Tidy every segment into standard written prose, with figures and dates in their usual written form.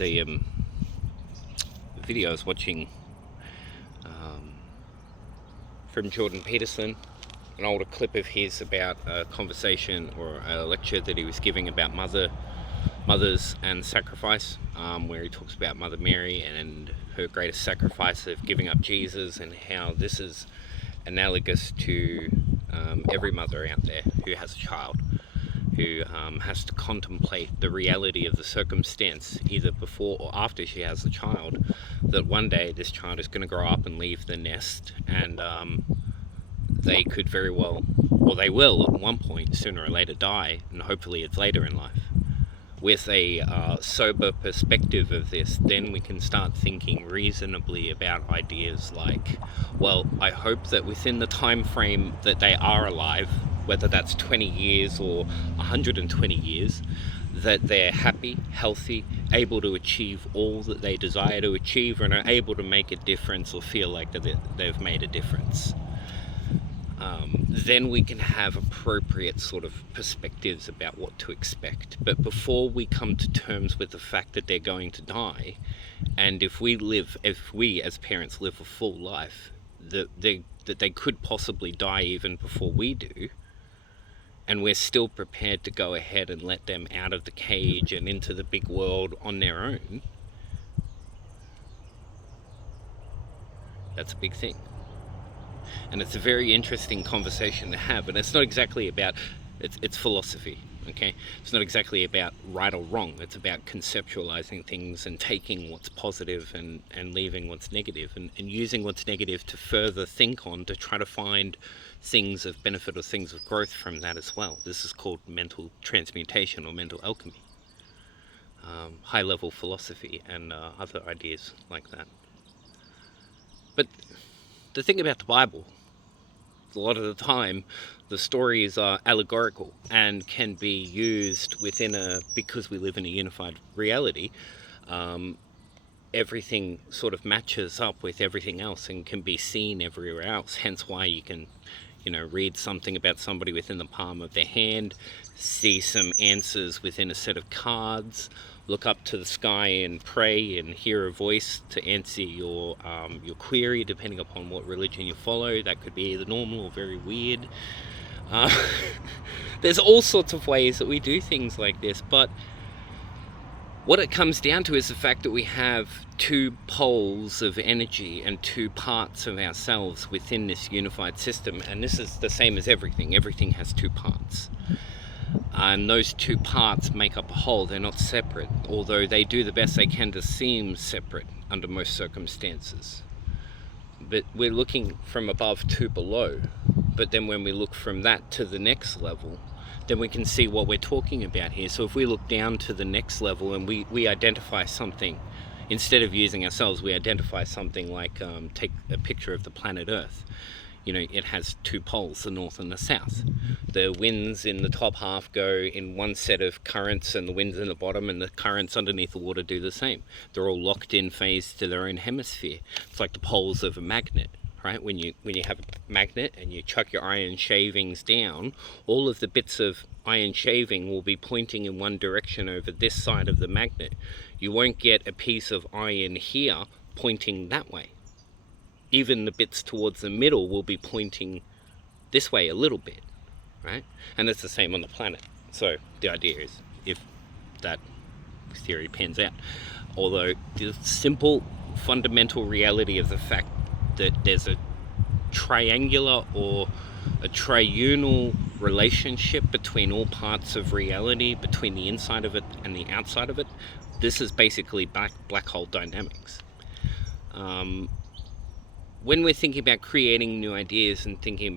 It's a video I was watching from Jordan Peterson, an older clip of his about a conversation or a lecture that he was giving about mothers and sacrifice, where he talks about Mother Mary and her greatest sacrifice of giving up Jesus, and how this is analogous to every mother out there who has a child, who has to contemplate the reality of the circumstance, either before or after she has the child, that one day this child is going to grow up and leave the nest, and they could very well, or they will at one point, sooner or later, die, and hopefully it's later in life. With a sober perspective of this, then we can start thinking reasonably about ideas like, well, I hope that within the time frame that they are alive, whether that's 20 years or 120 years, that they're happy, healthy, able to achieve all that they desire to achieve, and are able to make a difference or feel like that they've made a difference. Then we can have appropriate sort of perspectives about what to expect. But before we come to terms with the fact that they're going to die, and if we as parents live a full life, that they could possibly die even before we do, and we're still prepared to go ahead and let them out of the cage and into the big world on their own, that's a big thing. And it's a very interesting conversation to have, and it's not exactly about, it's philosophy, okay? It's not exactly about right or wrong. It's about conceptualizing things and taking what's positive and leaving what's negative, and using what's negative to further think on, to try to find things of benefit or things of growth from that as well. This is called mental transmutation or mental alchemy, high-level philosophy, and other ideas like that. But the thing about the Bible, a lot of the time, the stories are allegorical and can be used because we live in a unified reality, everything sort of matches up with everything else and can be seen everywhere else. Hence why you can, read something about somebody within the palm of their hand, see some answers within a set of cards, look up to the sky and pray and hear a voice to answer your query, depending upon what religion you follow. That could be either normal or very weird. There's all sorts of ways that we do things like this, but what it comes down to is the fact that we have two poles of energy and two parts of ourselves within this unified system, and this is the same as everything. Everything has two parts. And those two parts make up a whole. They're not separate, although they do the best they can to seem separate under most circumstances. But we're looking from above to below. But then when we look from that to the next level, then we can see what we're talking about here. So if we look down to the next level and we identify something, instead of using ourselves, we identify something like, take a picture of the planet Earth. It has two poles, the north and the south. The winds in the top half go in one set of currents, and the winds in the bottom and the currents underneath the water do the same. They're all locked in phase to their own hemisphere. It's like the poles of a magnet, right? When you have a magnet and you chuck your iron shavings down, all of the bits of iron shaving will be pointing in one direction over this side of the magnet. You won't get a piece of iron here pointing that way. Even the bits towards the middle will be pointing this way a little bit, right? And it's the same on the planet. So the idea is, if that theory pans out, although the simple fundamental reality of the fact that there's a triangular or a triunal relationship between all parts of reality, between the inside of it and the outside of it, this is basically black hole dynamics. When we're thinking about creating new ideas and thinking,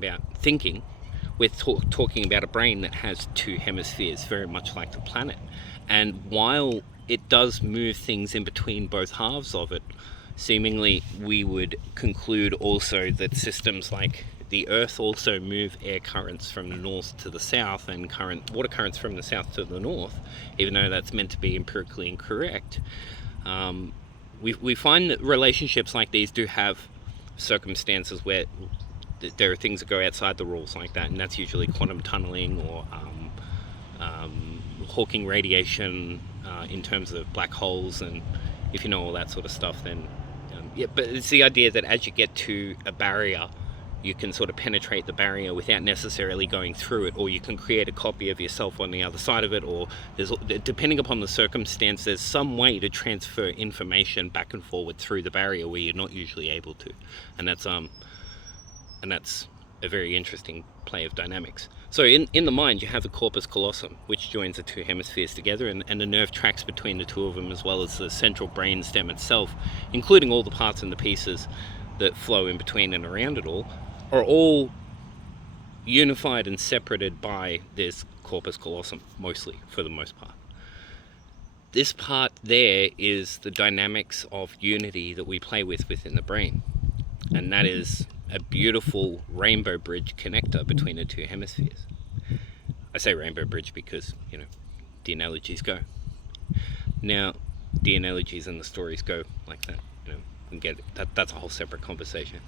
we're talking about a brain that has two hemispheres, very much like the planet. And while it does move things in between both halves of it, seemingly we would conclude also that systems like the Earth also move air currents from the north to the south and water currents from the south to the north, even though that's meant to be empirically incorrect. We find that relationships like these do have circumstances where there are things that go outside the rules like that, and that's usually quantum tunneling or Hawking radiation in terms of black holes, and if you know all that sort of stuff, then yeah. But it's the idea that as you get to a barrier, you can sort of penetrate the barrier without necessarily going through it, or you can create a copy of yourself on the other side of it, or there's, depending upon the circumstance, there's some way to transfer information back and forward through the barrier where you're not usually able to, and that's a very interesting play of dynamics. So in the mind, you have the corpus callosum, which joins the two hemispheres together, and the nerve tracks between the two of them, as well as the central brain stem itself, including all the parts and the pieces that flow in between and around it all, are all unified and separated by this corpus callosum, mostly, for the most part. This part there is the dynamics of unity that we play with within the brain, and that is a beautiful rainbow bridge connector between the two hemispheres. I say rainbow bridge because, you know, the analogies go. Now, the analogies and the stories go like that, you know, and get it. That's a whole separate conversation.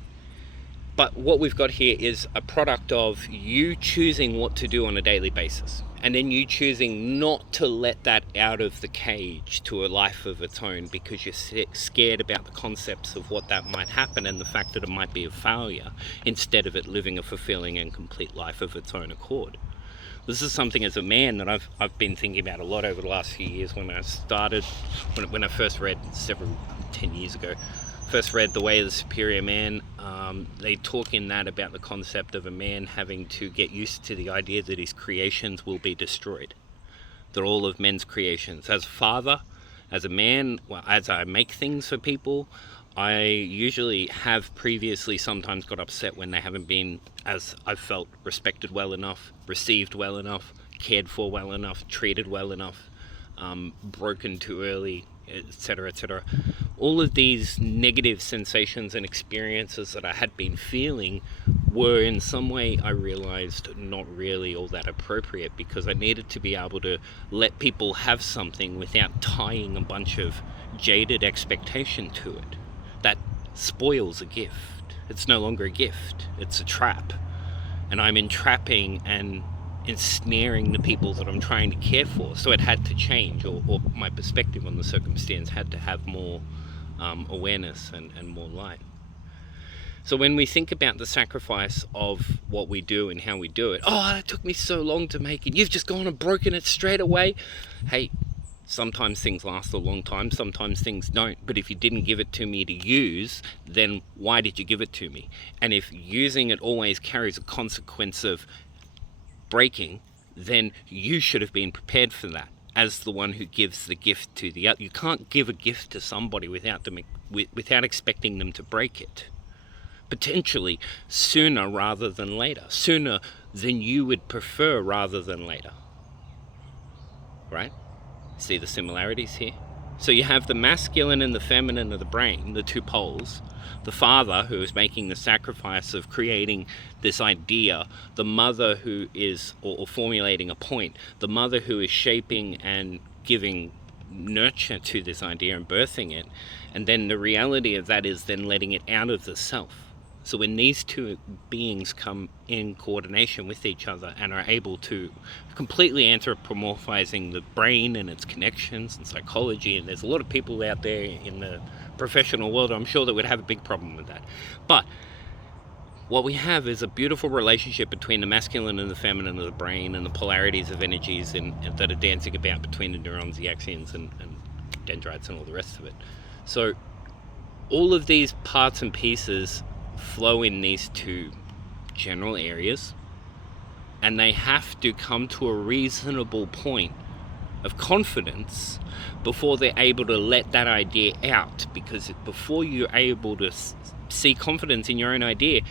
But what we've got here is a product of you choosing what to do on a daily basis, and then you choosing not to let that out of the cage to a life of its own because you're scared about the concepts of what that might happen and the fact that it might be a failure, instead of it living a fulfilling and complete life of its own accord. This is something as a man that I've been thinking about a lot over the last few years. When I first read 10 years ago, first read The Way of the Superior Man, they talk in that about the concept of a man having to get used to the idea that his creations will be destroyed. That all of men's creations, as a father, as a man, well, as I make things for people, I usually have previously sometimes got upset when they haven't been, as I've felt, respected well enough, received well enough, cared for well enough, treated well enough, broken too early, etc., etc. All of these negative sensations and experiences that I had been feeling were in some way, I realized, not really all that appropriate, because I needed to be able to let people have something without tying a bunch of jaded expectation to it. That spoils a gift. It's no longer a gift, it's a trap. And I'm entrapping and ensnaring the people that I'm trying to care for. So it had to change, or my perspective on the circumstance had to have more awareness and more light. So when we think about the sacrifice of what we do and how we do it, oh, it took me so long to make it, you've just gone and broken it straight away. Hey, sometimes things last a long time, sometimes things don't. But if you didn't give it to me to use, then why did you give it to me? And if using it always carries a consequence of breaking, then you should have been prepared for that as the one who gives the gift to the other. You can't give a gift to somebody without expecting them to break it. Potentially sooner rather than later. Sooner than you would prefer rather than later. Right? See the similarities here? So you have the masculine and the feminine of the brain, the two poles. The father who is making the sacrifice of creating this idea, the mother who is, or formulating a point, the mother who is shaping and giving nurture to this idea and birthing it, and then the reality of that is then letting it out of the self. So when these two beings come in coordination with each other and are able to completely anthropomorphizing the brain and its connections and psychology, and there's a lot of people out there in the professional world, I'm sure, that would have a big problem with that. But what we have is a beautiful relationship between the masculine and the feminine of the brain, and the polarities of energies that are dancing about between the neurons, the axons, and dendrites, and all the rest of it. So all of these parts and pieces flow in these two general areas, and they have to come to a reasonable point of confidence before they're able to let that idea out. Because before you're able to see confidence in your own idea,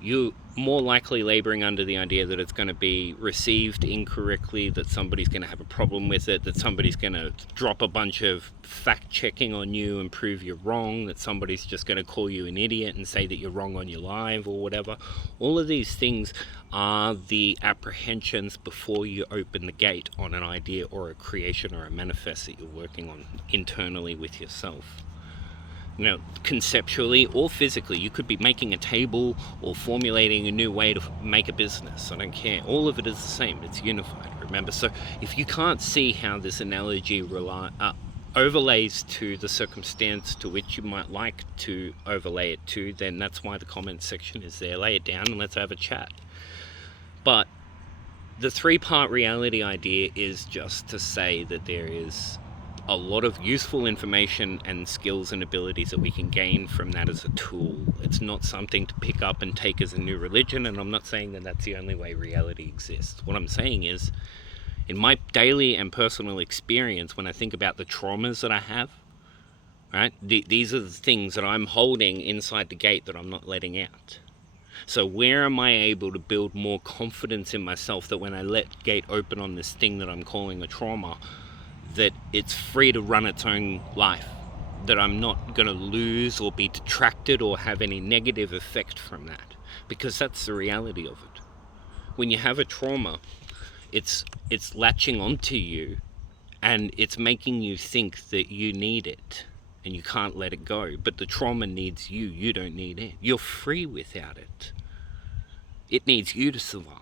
you're more likely laboring under the idea that it's going to be received incorrectly, that somebody's going to have a problem with it, that somebody's going to drop a bunch of fact checking on you and prove you're wrong, that somebody's just going to call you an idiot and say that you're wrong on your live or whatever. All of these things are the apprehensions before you open the gate on an idea or a creation or a manifest that you're working on internally with yourself. You know, conceptually or physically, you could be making a table or formulating a new way to make a business. I don't care. All of it is the same. It's unified, remember. So if you can't see how this analogy overlays to the circumstance to which you might like to overlay it to, then that's why the comments section is there. Lay it down and let's have a chat. But the 3-part reality idea is just to say that there is a lot of useful information and skills and abilities that we can gain from that as a tool. It's not something to pick up and take as a new religion, and I'm not saying that that's the only way reality exists. What I'm saying is, in my daily and personal experience, when I think about the traumas that I have, right, these are the things that I'm holding inside the gate that I'm not letting out. So where am I able to build more confidence in myself that when I let gate open on this thing that I'm calling a trauma, that it's free to run its own life, that I'm not going to lose or be detracted or have any negative effect from that, because that's the reality of it. When you have a trauma, it's latching onto you and it's making you think that you need it and you can't let it go. But the trauma needs you. You don't need it. You're free without it. It needs you to survive.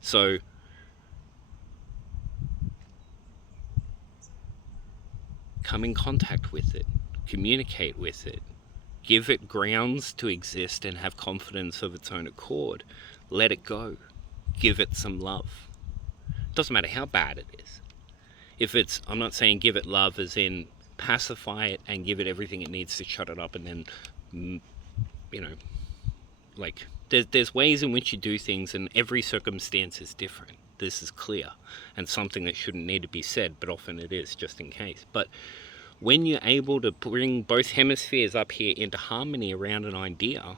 So come in contact with it, communicate with it, give it grounds to exist and have confidence of its own accord. Let it go. Give it some love. It doesn't matter how bad it is. If it's, I'm not saying give it love as in pacify it and give it everything it needs to shut it up and then, like, there's ways in which you do things and every circumstance is different. This is clear and something that shouldn't need to be said, but often it is, just in case. But when you're able to bring both hemispheres up here into harmony around an idea,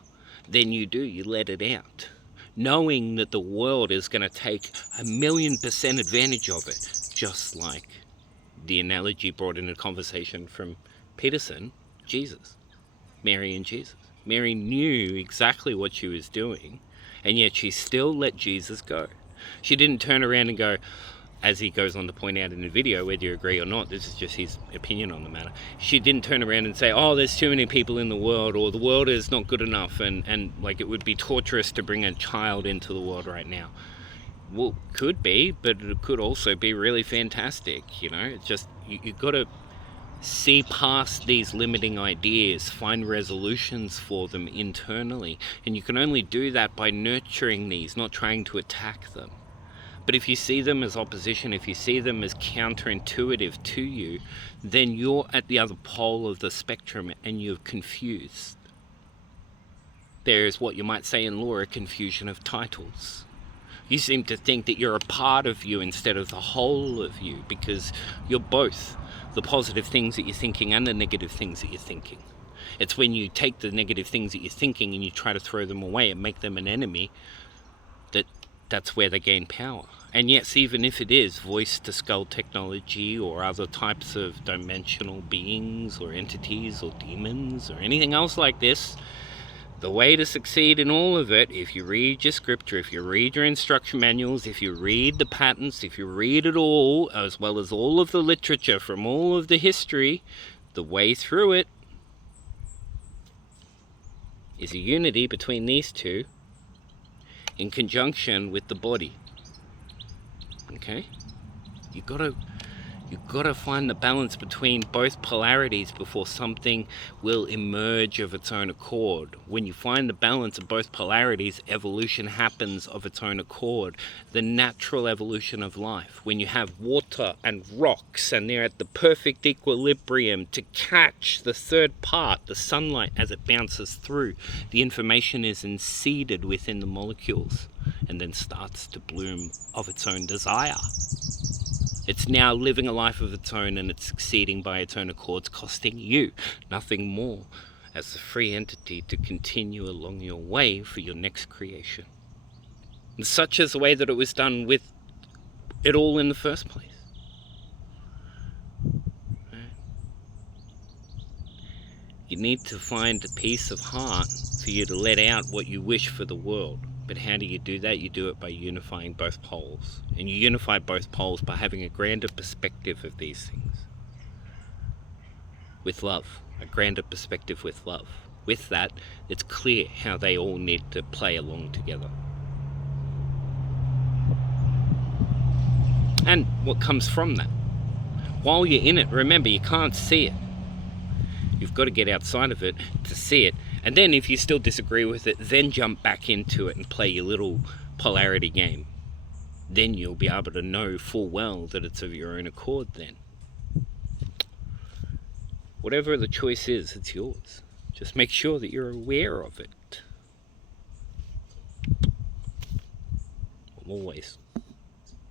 then you let it out, knowing that the world is going to take 1,000,000% advantage of it, just like the analogy brought in a conversation from Peterson, Jesus, Mary and Jesus. Mary knew exactly what she was doing, and yet she still let Jesus go. She didn't turn around and go, as he goes on to point out in the video, whether you agree or not, this is just his opinion on the matter. She didn't turn around and say, oh, there's too many people in the world, or the world is not good enough, and like it would be torturous to bring a child into the world right now. Well, could be, but it could also be really fantastic, It's just, you've got to see past these limiting ideas, find resolutions for them internally, and you can only do that by nurturing these, not trying to attack them. But if you see them as opposition, if you see them as counterintuitive to you, then you're at the other pole of the spectrum and you're confused. There is what you might say in law, a confusion of titles. You seem to think that you're a part of you instead of the whole of you, because you're both the positive things that you're thinking and the negative things that you're thinking. It's when you take the negative things that you're thinking and you try to throw them away and make them an enemy, that's where they gain power. And yes, even if it is voice-to-skull technology or other types of dimensional beings or entities or demons or anything else like this, the way to succeed in all of it, if you read your scripture, if you read your instruction manuals, if you read the patents, if you read it all, as well as all of the literature from all of the history, the way through it is a unity between these two in conjunction with the body. Okay? You've got to find the balance between both polarities before something will emerge of its own accord. When you find the balance of both polarities, evolution happens of its own accord. The natural evolution of life. When you have water and rocks and they're at the perfect equilibrium to catch the third part, the sunlight as it bounces through, the information is seeded within the molecules and then starts to bloom of its own desire. It's now living a life of its own and it's succeeding by its own accords, costing you nothing more as a free entity to continue along your way for your next creation. And such is the way that it was done with it all in the first place. Right? You need to find a peace of heart for you to let out what you wish for the world. But how do you do that? You do it by unifying both poles. And you unify both poles by having a grander perspective of these things. With love. A grander perspective with love. With that, it's clear how they all need to play along together. and what comes from that. While you're in it, remember, you can't see it. You've got to get outside of it to see it. And then if you still disagree with it, then jump back into it and play your little polarity game. Then you'll be able to know full well that it's of your own accord then. Whatever the choice is, it's yours. Just make sure that you're aware of it. Always.